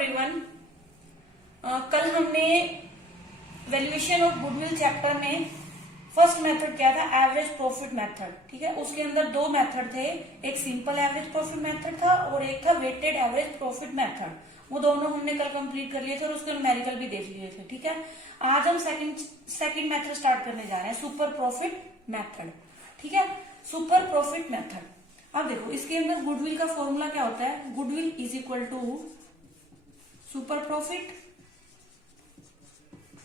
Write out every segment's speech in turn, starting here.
Everyone. कल हमने valuation of goodwill chapter में फर्स्ट मेथड क्या था, एवरेज प्रॉफिट मेथड। ठीक है, उसके अंदर दो मेथड थे, एक सिंपल एवरेज प्रॉफिट मेथड था और एक था वेटेड एवरेज प्रॉफिट मेथड। वो दोनों हमने कल कंप्लीट कर लिए थे और उसके न्यूमेरिकल भी देख लिए थे। ठीक है, आज हम सेकंड मेथड स्टार्ट करने जा रहे हैं, सुपर प्रॉफिट मेथड। ठीक है, सुपर प्रॉफिट मेथड। अब देखो इसके अंदर गुडविल का फॉर्मूला क्या होता है, goodwill is equal to super profit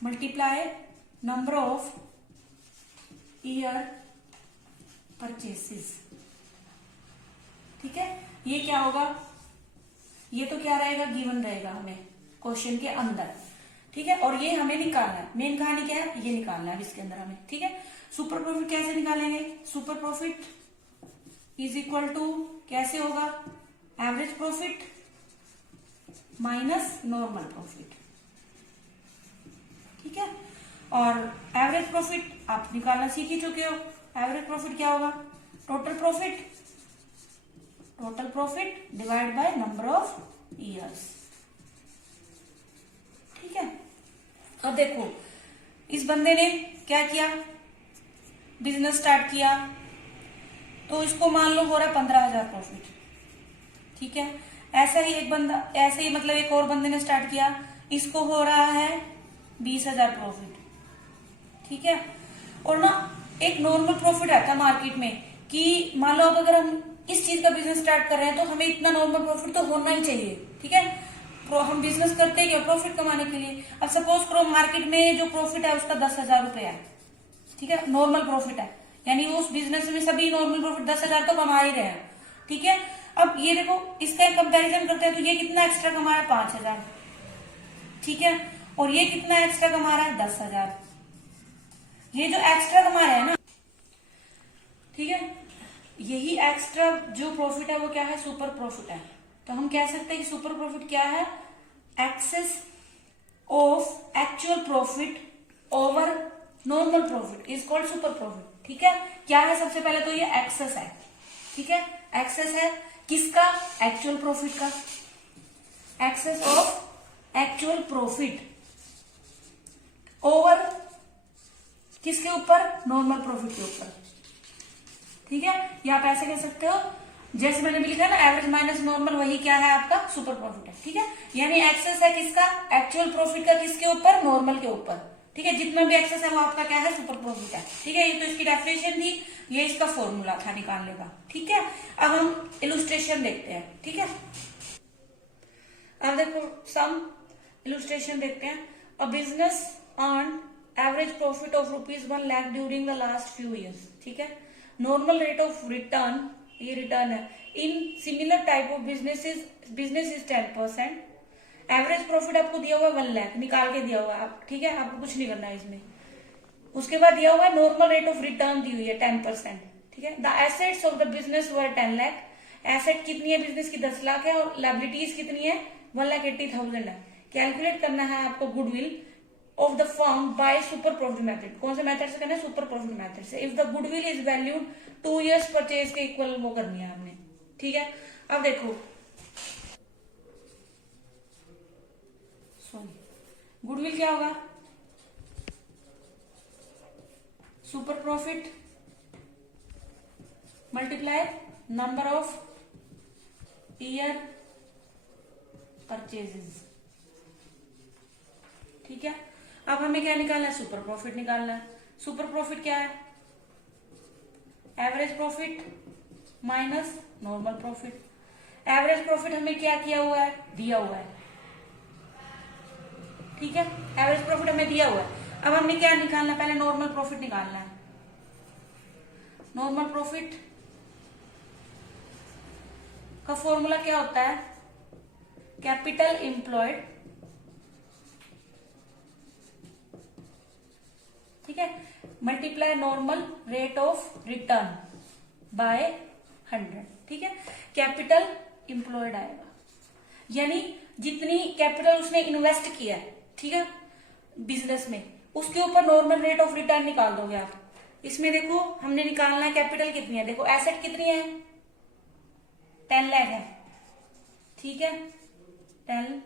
multiply number of year purchases. ठीक है, ये क्या होगा, ये तो क्या रहेगा, गिवन रहेगा हमें क्वेश्चन के अंदर। ठीक है, और ये हमें निकालना है, मेन कहानी क्या है, ये निकालना है इसके अंदर हमें। ठीक है, सुपर प्रॉफिट कैसे निकालेंगे, super profit is equal to कैसे होगा, average profit minus normal profit. ठीक है, और एवरेज प्रॉफिट आप निकालना सीख ही चुके हो। एवरेज प्रॉफिट क्या होगा, total profit divide by number of years. ठीक है, अब देखो इस बंदे ने क्या किया, बिजनेस स्टार्ट किया, तो इसको मान लो हो रहा है 15,000 प्रॉफिट। ठीक है, ऐसा ही एक बंदा, ऐसे ही मतलब एक और बंदे ने स्टार्ट किया, इसको हो रहा है 20,000 प्रॉफिट। ठीक है, और ना एक नॉर्मल प्रॉफिट आता है मार्केट में कि मान लो अब अगर हम इस चीज का बिजनेस स्टार्ट कर रहे हैं तो हमें इतना नॉर्मल प्रॉफिट तो होना ही चाहिए। ठीक है, हम बिजनेस करते हैं क्या, प्रॉफिट कमाने के लिए। अब सपोज करो मार्केट में जो प्रॉफिट है उसका 10,000 रुपए है। ठीक है, नॉर्मल प्रॉफिट है, यानी उस बिजनेस में सभी नॉर्मल प्रॉफिट 10,000 तो कमा ही रहे हैं। ठीक है, अब ये देखो इसका कंपैरिजन करते हैं तो ये कितना एक्स्ट्रा कमा रहा है, 5,000। ठीक है, और ये कितना एक्स्ट्रा कमा रहा है, 10,000। ये जो एक्स्ट्रा कमा रहे हैं ना, ठीक है, यही एक्स्ट्रा जो प्रॉफिट है वो क्या है, सुपर प्रॉफिट है। तो हम कह सकते हैं कि सुपर प्रॉफिट क्या है, excess of actual profit over normal profit is called super profit. ठीक है, क्या है, सबसे पहले तो ये एक्सेस है। ठीक है, एक्सेस है किसका, एक्चुअल प्रॉफिट का, excess of actual profit over किसके ऊपर, नॉर्मल प्रॉफिट के ऊपर। ठीक है, या आप ऐसे कह सकते हो जैसे मैंने भी लिखा ना, एवरेज माइनस नॉर्मल, वही क्या है आपका सुपर प्रॉफिट है। ठीक है, यानी एक्सेस है किसका, एक्चुअल प्रॉफिट का, किसके ऊपर, नॉर्मल के ऊपर। ठीक है, जितना भी एक्सेस है वो आपका क्या है, सुपर प्रॉफिट है। ठीक है, ये तो इसकी डेफिनेशन थी, ये इसका फॉर्मूला था निकालने का। ठीक है, अब हम इलुस्ट्रेशन देखते हैं। ठीक है, अब देखो सम इलुस्ट्रेशन देखते हैं। A business earn average profit of ₹1 lakh during the last few years. ठीक है, नॉर्मल रेट ऑफ रिटर्न, ये रिटर्न है, in similar type of business is 10%। Average profit आपको दिया हुआ है 1 लाख, निकाल के दिया हुआ है आप। ठीक है, आपको कुछ नहीं करना है इसमें। उसके बाद दिया हुआ है normal rate of return the हुई है 10%। ठीक है, the assets of the business were 10 lakh. Asset कितनी है बिजनेस की, 10 लाख है, और लायबिलिटीज कितनी है, 1,80,000 है। कैलकुलेट करना है आपको goodwill of the firm by super profit method. कौन से मेथड से करना है, सुपर प्रॉफिट मेथड से। If the goodwill is valued 2 years purchase के इक्वल वो करनी है हमने। ठीक है, अब देखो गुडविल क्या होगा, super profit multiply number of year purchases. ठीक है, अब हमें क्या निकालना है, सुपर प्रॉफिट निकालना है। सुपर प्रॉफिट क्या है, average profit minus normal profit. Average profit हमें क्या किया हुआ है, दिया हुआ है। ठीक है, एवरेज प्रॉफिट हमें दिया हुआ है। अब हमने क्या निकालना है, पहले नॉर्मल प्रॉफिट निकालना है। नॉर्मल प्रॉफिट का फॉर्मूला क्या होता है, कैपिटल एम्प्लॉयड। ठीक है, multiply normal rate of return by 100। ठीक है, कैपिटल एम्प्लॉयड आएगा, यानी जितनी कैपिटल उसने इन्वेस्ट किया है, ठीक है, बिजनेस में, उसके ऊपर नॉर्मल रेट ऑफ रिटर्न निकाल दोगे आप। इसमें देखो हमने निकालना है कैपिटल कितनी है, देखो एसेट कितनी है, 10 लाख है। ठीक है, 10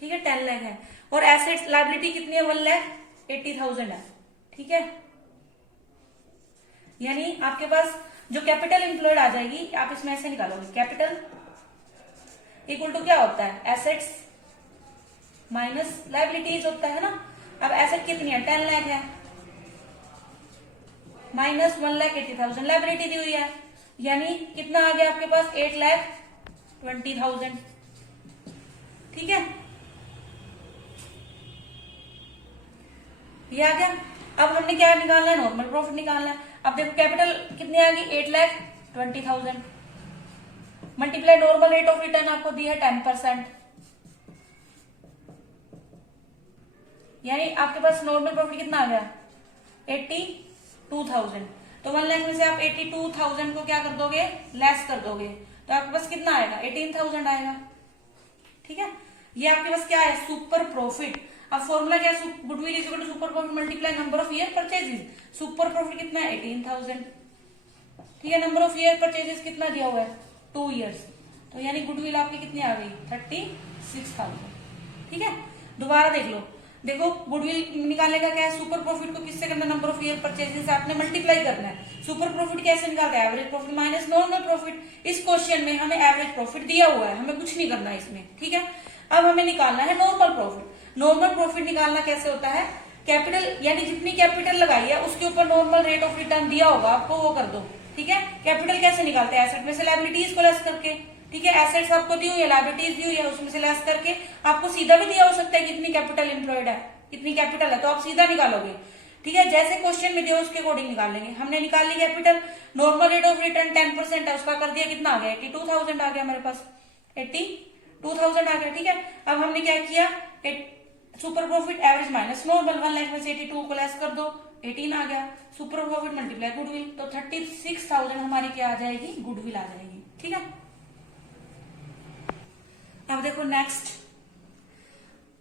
ठीक है, 10 लाख है। और एसेट्स लायबिलिटी कितनी है, 1,80,000 है। ठीक है, यानी आपके पास जो कैपिटल इंप्लॉयड आ जाएगी, आप इसमें ऐसे निकालोगे, कैपिटल इक्वल टू क्या होता है, एसेट्स माइनस लायबिलिटीज होता है ना। अब एसेट कितनी है, 10 लाख है, माइनस 1,80,000 लायबिलिटी दी हुई है, यानी कितना आ गया आपके पास, 8,20,000। ठीक है, ये आ गया। अब हमने क्या निकालना है, नॉर्मल प्रॉफिट निकालना है। अब देखो कैपिटल कितनी आ गई, 8,20,000 multiply normal rate of return आपको दी है 10%, यानी आपके पास नॉर्मल प्रॉफिट कितना आ गया, 82,000। तो 1 लाख में से आप 82,000 को क्या कर दोगे, लेस कर दोगे, तो आपके पास कितना आएगा, 18,000 आएगा। ठीक है, ये आपके पास क्या है, सुपर प्रॉफिट। अब फॉर्मूला क्या है, goodwill is equal to super profit multiply number of year purchases. Super profit कितना है, 18,000। ठीक है, नंबर ऑफ ईयर परचेजेस कितना दिया हुआ है, 2 ईयर्स, तो यानी गुडविल आपकी कितनी आ गई, 36,000। ठीक है, दोबारा देख लो, देखो गुडविल निकालने का क्या है, सुपर प्रॉफिट को किससे करना, नंबर ऑफ ईयर परचेजेस से आपने मल्टीप्लाई करना है। सुपर प्रॉफिट कैसे निकालते हैं, average profit minus normal profit. इस क्वेश्चन में हमें एवरेज प्रॉफिट दिया हुआ है, हमें कुछ नहीं करना है इसमें। ठीक है, अब हमें निकालना है नॉर्मल प्रॉफिट। नॉर्मल प्रॉफिट निकालना कैसे होता है, कैपिटल यानी जितनी कैपिटल लगाई है उसके ऊपर नॉर्मल रेट ऑफ रिटर्न दिया होगा आपको, वो कर दो। ठीक है, कैपिटल कैसे निकालते हैं, एसेट में से लायबिलिटीज को लेस करके। ठीक है, एसेट्स आपको दी हुई है, लायबिलिटीज दी हुई है, उसमें से लेस करके। आपको सीधा भी दिया हो सकता है कितनी कैपिटल एम्प्लॉयड है, कितनी कैपिटल है, तो आप सीधा निकालोगे। ठीक है, जैसे क्वेश्चन में दिया उसके अकॉर्डिंग निकाल लेंगे। हमने निकाल ली capital, normal rate of return 10% है, उसका कर दिया कितना आ गया, 82,000 आ गया हमारे पास, 82,000 आ गया। ठीक है, अब हमने क्या किया, super profit average minus normal, 1 lakh में से 82 को लेस कर दो, 18 आ गया। सुपर प्रॉफिट मल्टीप्लाई गुडविल, तो 36,000 हमारी क्या आ जाएगी, गुडविल आ जाएगी। ठीक है, अब देखो next,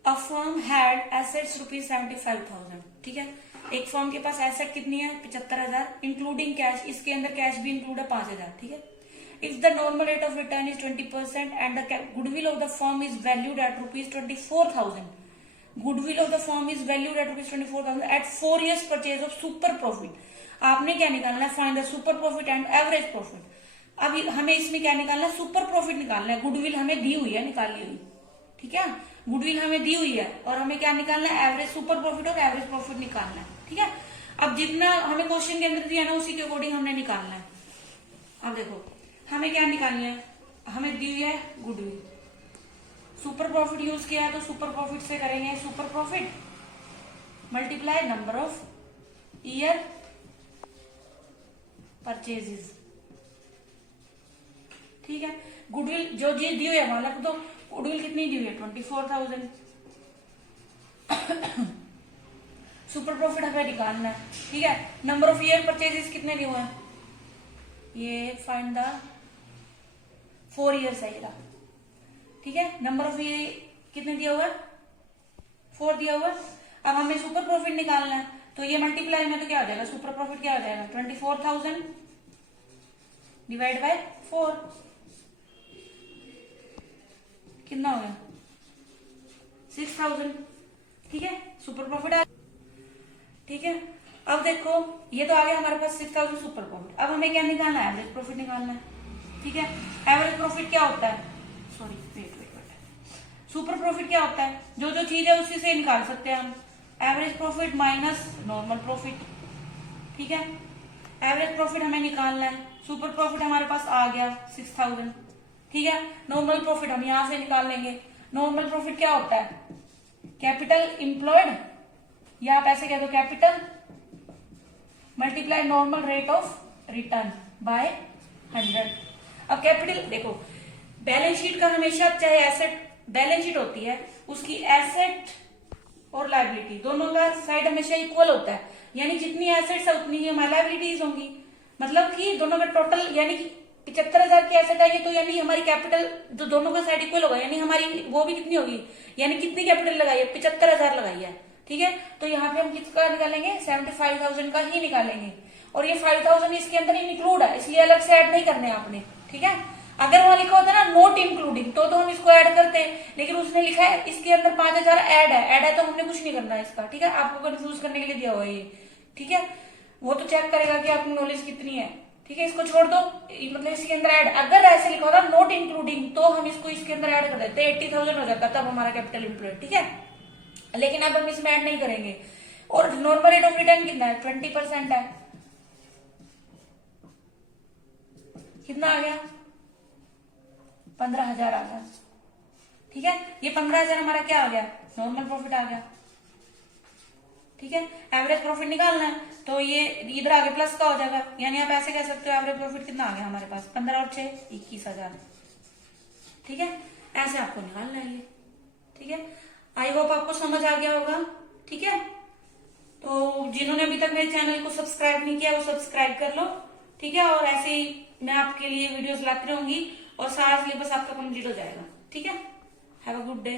a firm had assets ₹75,000। ठीक है, एक फर्म के पास एसेट कितनी है, 75,000 इंक्लूडिंग कैश, इसके अंदर कैश भी इंक्लूड है 5,000। ठीक है, if the normal rate of return is 20% and the goodwill of the firm is valued at ₹24,000, goodwill of the firm is valued at ₹24,000 at 4 years purchase of super profit. आपने क्या निकालना है, find the super profit and average profit. अब हमें इसमें क्या निकालना है, सुपर प्रॉफिट निकालना है। गुडविल हमें दी हुई है, निकाली हुई। ठीक है, गुडविल हमें दी हुई है और हमें क्या निकालना है, एवरेज सुपर प्रॉफिट और एवरेज प्रॉफिट निकालना है। ठीक है, अब जितना हमें क्वेश्चन के अंदर दिया ना उसी के अकॉर्डिंग हमने निकालना है। अब देखो हमें क्या निकालना है, हमें दी हुई है गुडविल, सुपर प्रॉफिट यूज किया है तो सुपर प्रॉफिट से करेंगे, super profit multiply number of year purchases. ठीक है, गुडविल जो चीज दी हुई है मान लो, तो गुडविल कितनी दी हुई है, 24,000। सुपर प्रॉफिट हमें निकालना है। ठीक है, नंबर ऑफ ईयर परचेजेस कितने दिए हुए हैं, ये फाइंड द 4 years है ये। ठीक है, नंबर ऑफ ईयर कितने दिया हुआ है, 4 दिया हुआ है। अब हमें सुपर प्रॉफिट निकालना है, तो ये मल्टीप्लाई में तो क्या हो जाएगा, सुपर प्रॉफिट क्या हो जाएगा, 24,000 डिवाइड बाय 4, कितना हो गया, 6,000। ठीक है, सुपर प्रॉफिट आ। ठीक है, अब देखो ये तो आ गया हमारे पास 6,000 सुपर प्रॉफिट। अब हमें क्या निकालना है, एवरेज प्रॉफिट निकालना है। ठीक है, एवरेज प्रॉफिट क्या होता है, सॉरी वेट, सुपर प्रॉफिट क्या होता है, जो जो चीज है उसी से निकाल सकते हैं हम, average profit minus normal profit. ठीक है, एवरेज प्रॉफिट हमें निकालना है, सुपर प्रॉफिट हमारे पास आ गया 6,000। ठीक है, नॉर्मल प्रॉफिट हम यहां से निकाल लेंगे। नॉर्मल प्रॉफिट क्या होता है, कैपिटल इंप्लॉयड, या आप ऐसे कह दो capital multiply normal rate of return by 100। अब कैपिटल देखो, बैलेंस शीट का हमेशा, चाहे एसेट बैलेंस शीट होती है, उसकी एसेट और लायबिलिटी दोनों का साइड हमेशा इक्वल होता है, यानी जितनी एसेट्स है उतनी ही हमारी लायबिलिटीज होंगी। मतलब कि दोनों का टोटल, यानी कि 75,000 की एसेट आई है तो यानी हमारी कैपिटल जो दोनों का साइड इक्वल होगा, यानी हमारी वो भी कितनी होगी, यानी कितनी कैपिटल लगाई है, 75,000 लगाई है। ठीक है, तो यहाँ पे हम किसका निकालेंगे, 75,000 का ही निकालेंगे। और ये 5,000 इसके अंदर ही इंक्लूड है, इसलिए अलग से ऐड नहीं करने आपने। ठीक है, अगर वहां लिखा होता ना नोट इंक्लूडिंग तो हम इसको ऐड करते हैं, लेकिन उसने लिखा है इसके अंदर 5,000 ऐड है तो हमने कुछ नहीं करना है इसका। ठीक है, आपको कंफ्यूज करने के लिए दिया हुआ है ये। ठीक है, वो तो चेक करेगा कि आपकी नॉलेज कितनी है। ठीक है, इसको छोड़ दो, मतलब इसके अंदर ऐड, अगर ऐसे लिखा होता नोट इंक्लूडिंग तो हम इसको इसके अंदर ऐड कर देते, 80,000 हो जाता तब हमारा कैपिटल एम्प्लॉयड। ठीक है, लेकिन अब हम इसमें ऐड नहीं करेंगे। और नॉर्मल रेट ऑफ रिटर्न कितना है, 20% है। कितना आ गया, 15,000 आ गया। ठीक है, ये 15,000 हमारा क्या आ गया, नॉर्मल प्रॉफिट आ गया। ठीक है, एवरेज प्रॉफिट निकालना है तो ये इधर आगे प्लस का हो जाएगा, यानी आप ऐसे कह सकते हो एवरेज प्रॉफिट कितना आ गया हमारे पास, 15 और 6 21,000। ठीक है, ऐसे आपको निकालना है ये। ठीक है, आई होप आपको समझ आ गया होगा। ठीक है, तो जिन्होंने अभी तक मेरे चैनल को सब्सक्राइब नहीं किया वो सब्सक्राइब कर लो। ठीक है, और ऐसे ही मैं आपके लिए वीडियोस लाती रहूंगी और सारा सिलेबस आपका कंप्लीट हो जाएगा। ठीक है, हैव अ गुड डे।